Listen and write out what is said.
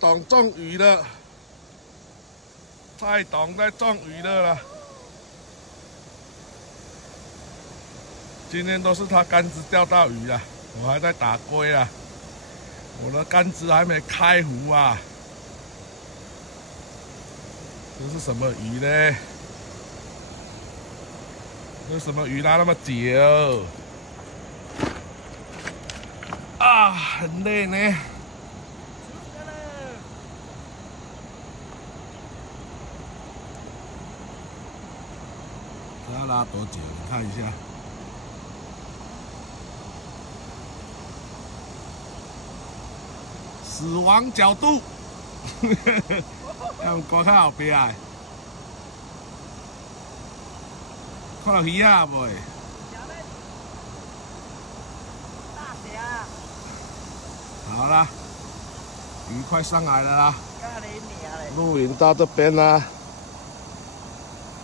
董中鱼了，蔡董在中鱼了啦。今天都是他竿子钓到鱼了，我还在打龟啊，我的竿子还没开湖啊。这是什么鱼呢？这是什么鱼拉那么久？啊，很累呢。这要拉多久？你看一下。死亡角度，要搁较后边啊！看到鱼啊未？大虾。好啦，鱼快上来了啦！录影到这边啦。